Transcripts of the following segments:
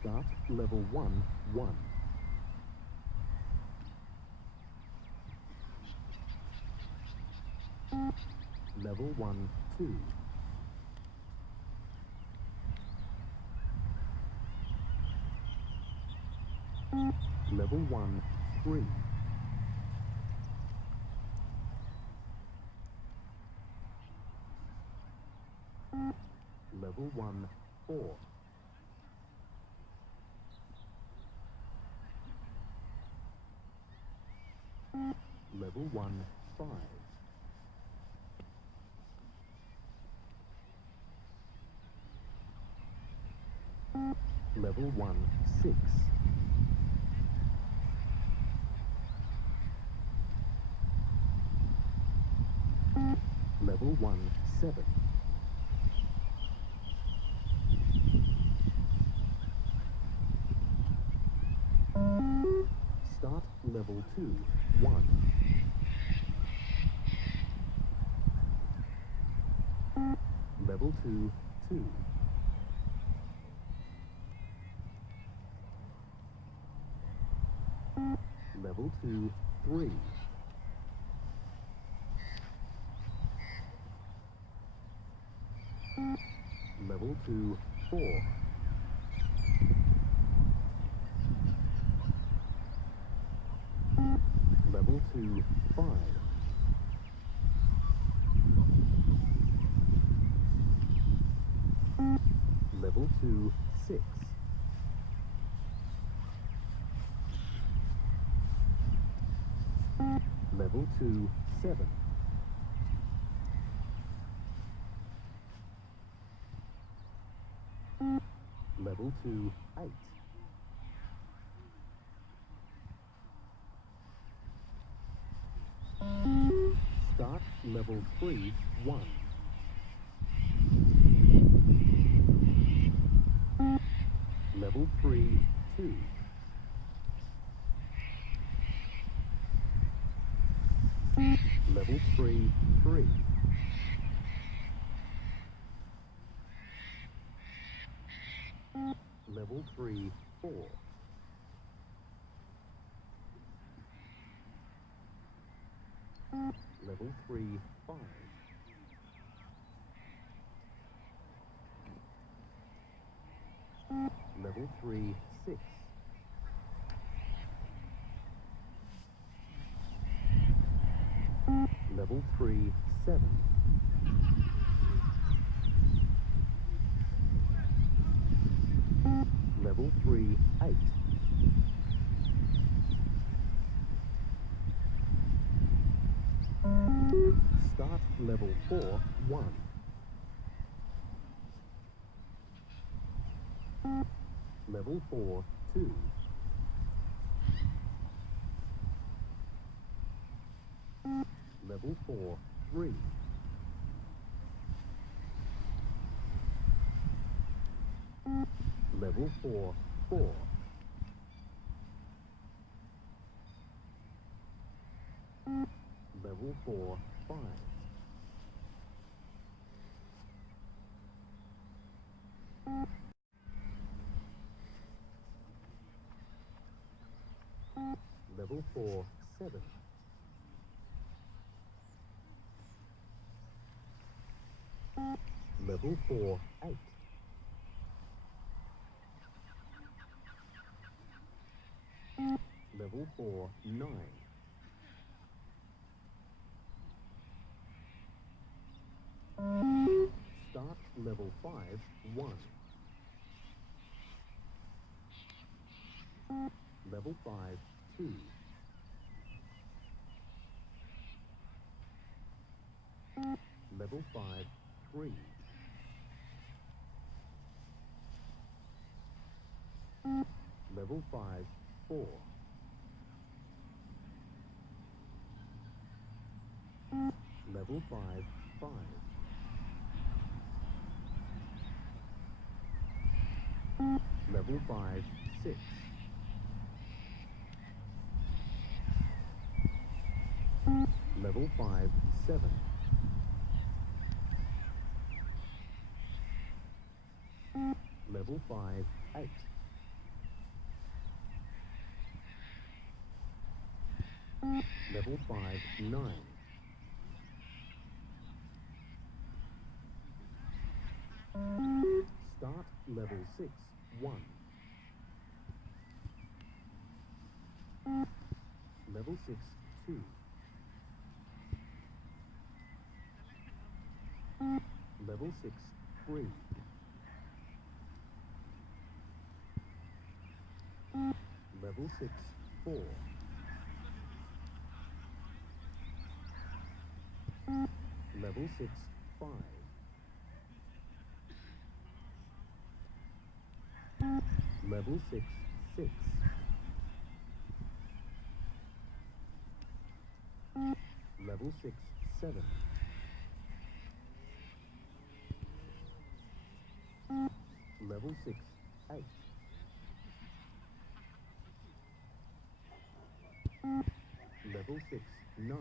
Start level 1, 1. Level 1, 2. Level 1, 3. Level 1, 4. Level 1, 5. Level 1, 6. Level 1, 7. Start level 2, 1. Level 2, 2. Level 2, 3. Level 2, 4. Level 2, 5. Level 2, 6. Level 2, 7. Level 2, 8. Start level 3, 1. Level 3, 2. Level 3, 3. Level 3, 4. Level 3, 5. Level 3, 6. Level 3, 7. Level 3, 8. Start level 4, 1. Level 4, 2. Level 4, 3. Level 4, 4. Level 4, 5. Level 4, 7. Level 4, 8. Level 4, 9. Start level 5, 1. Level 5, 2. Level 5, 3. Level 5, 4. Level 5, 5. Level 5, 6. Level 5, 7. Level 5, 8. Level 5, 9. Start level 6, 1. Level 6, 2. Level 6, 3. Level 6, 4. Level 6, 5. Level 6, 6. Level 6, 7. Level 6, 8. Level 6, 9.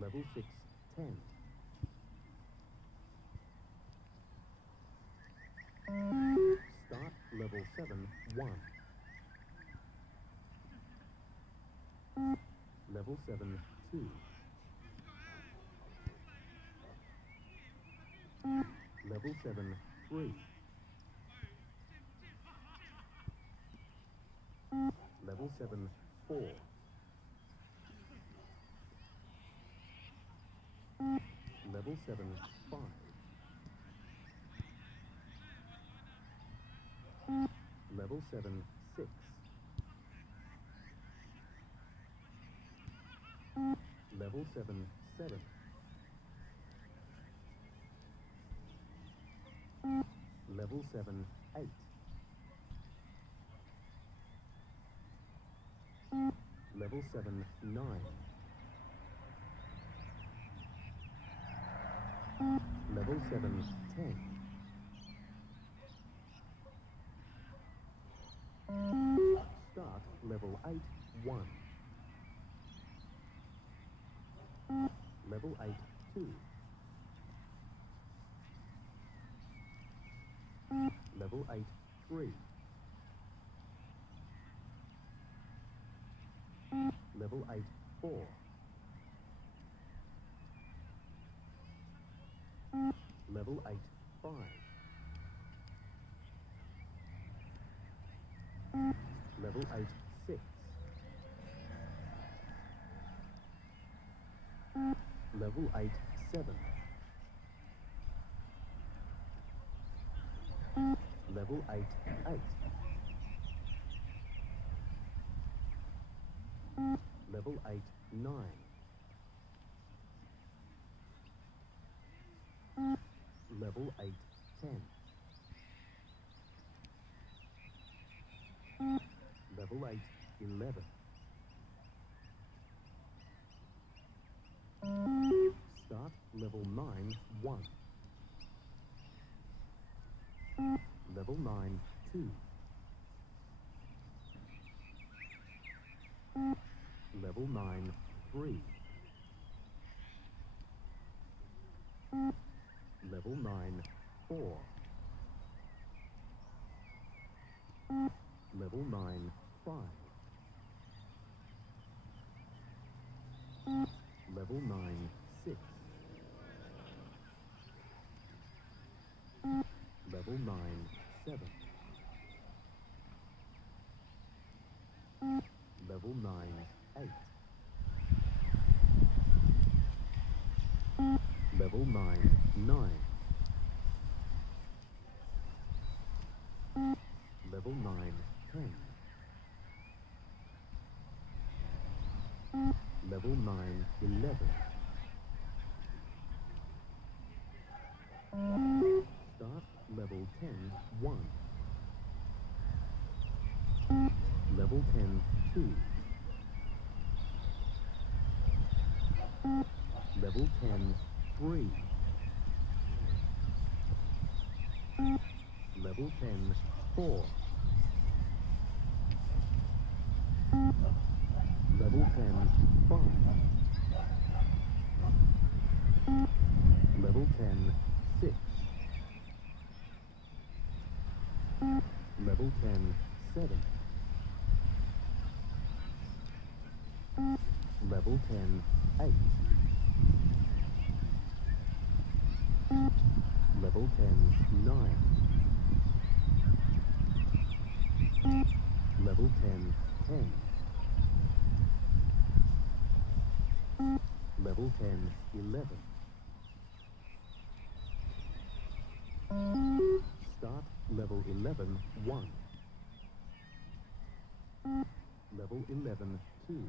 Level 6, 10. Start level 7, 1. Level 7, 2. Level 7, 3. Level 7, 4. Level 7, 5. Level 7, 6. Level 7, 7. Level 7, 8. Level 7, 9. Level 7, 10. Start level 8, 1. Level 8, 2. Level 8, 3. Level 8, 4. Level 8, 5. Level 8, 6. Level 8, 7. Level 8, 8. Level 8, 9. Level 8, 10. Level 8, 11. Start level 9, 1. Level 9, 2. Level 9, 3. Level 9, 4. Level 9, 5. Level 9, 6. Level 9, 7. Level 9, 8. Level 9, 9. Level 9, 10. Level 9, 11. Start level 10, 1. Level 10, 2. Level 10, 3. Level 10, 4. Level 10, 5. Level 10, 6. Level 10, 7. Level 10, 8. Level 10, 9. Level 10, 10. Level 10, 11. Start level 11, 1. Level 11, 2.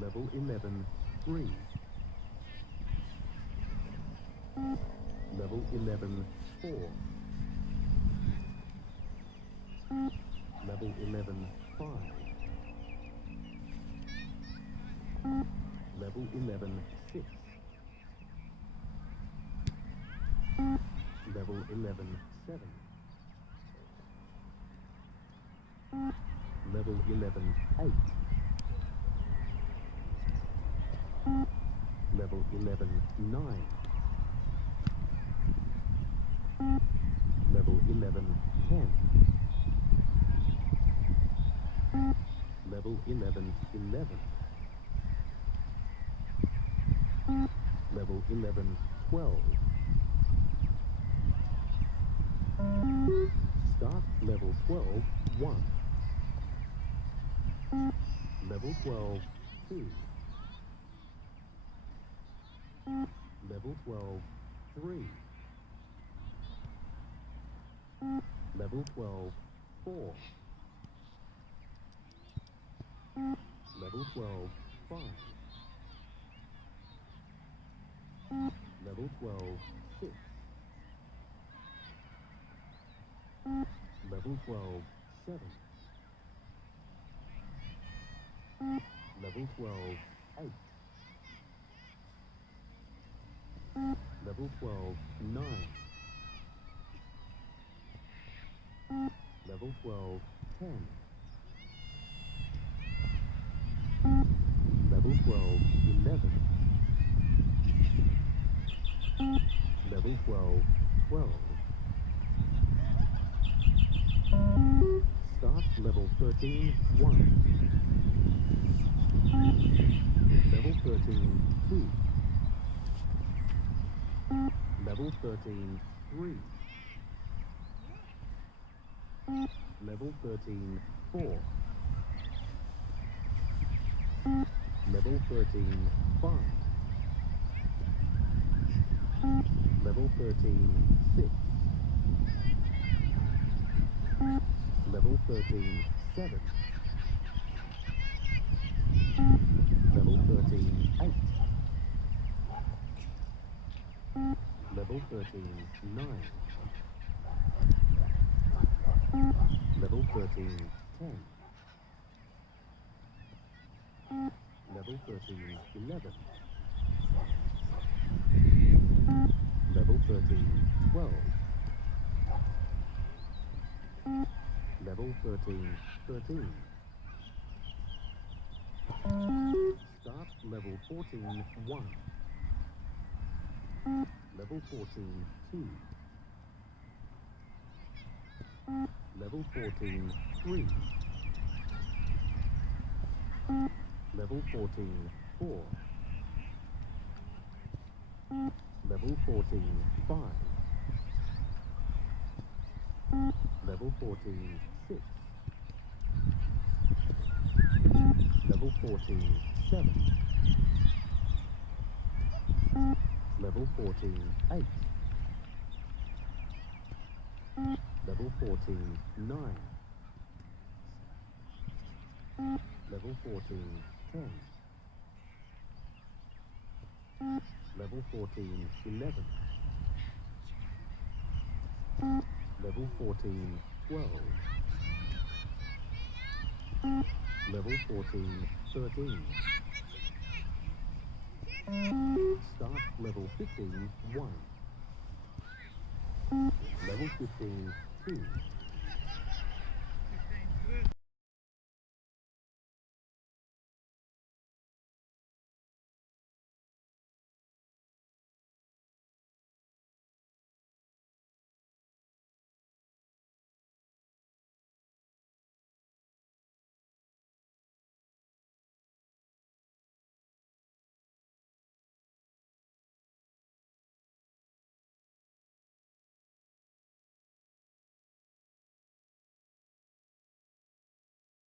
Level 11, 3. Level 11, 4. Level 11, 5. Level 11, 6. Level 11, 7. Level 11, 8. Level 11, 9. Level 11, 10. Level 11, 11. Level 11, 12. Start level 12, 1. Level 12, 2. Level 12, 3. Level 12, 4. Level 12, 5. Level 12, 6. Level 12, 7. Level 12, 8. Level 12, 9. Level 12, 10. Level 12, 11. Level 12, 12. Start level 13, 1. Level 13, 2. Level 13, 3. Level 13, 4. Level 13, 5. Level 13, 6. Level 13, 7. Level 13, 8. Level 13, 9. Level 13, 10. Level 13, 11. Level 13, 12. Level 13, 13. Start level 14, 1. Level 14, 2. Level 14, 3. Level 14, 4. Level 14, 5. Level 14, 6. Level 14, 7. Level 14, 8. Level 14, 9. Level 14, 10. Level 14, 11. Level 14, 12. Level 14, 13. Start level 15, 1. Level 15, 2.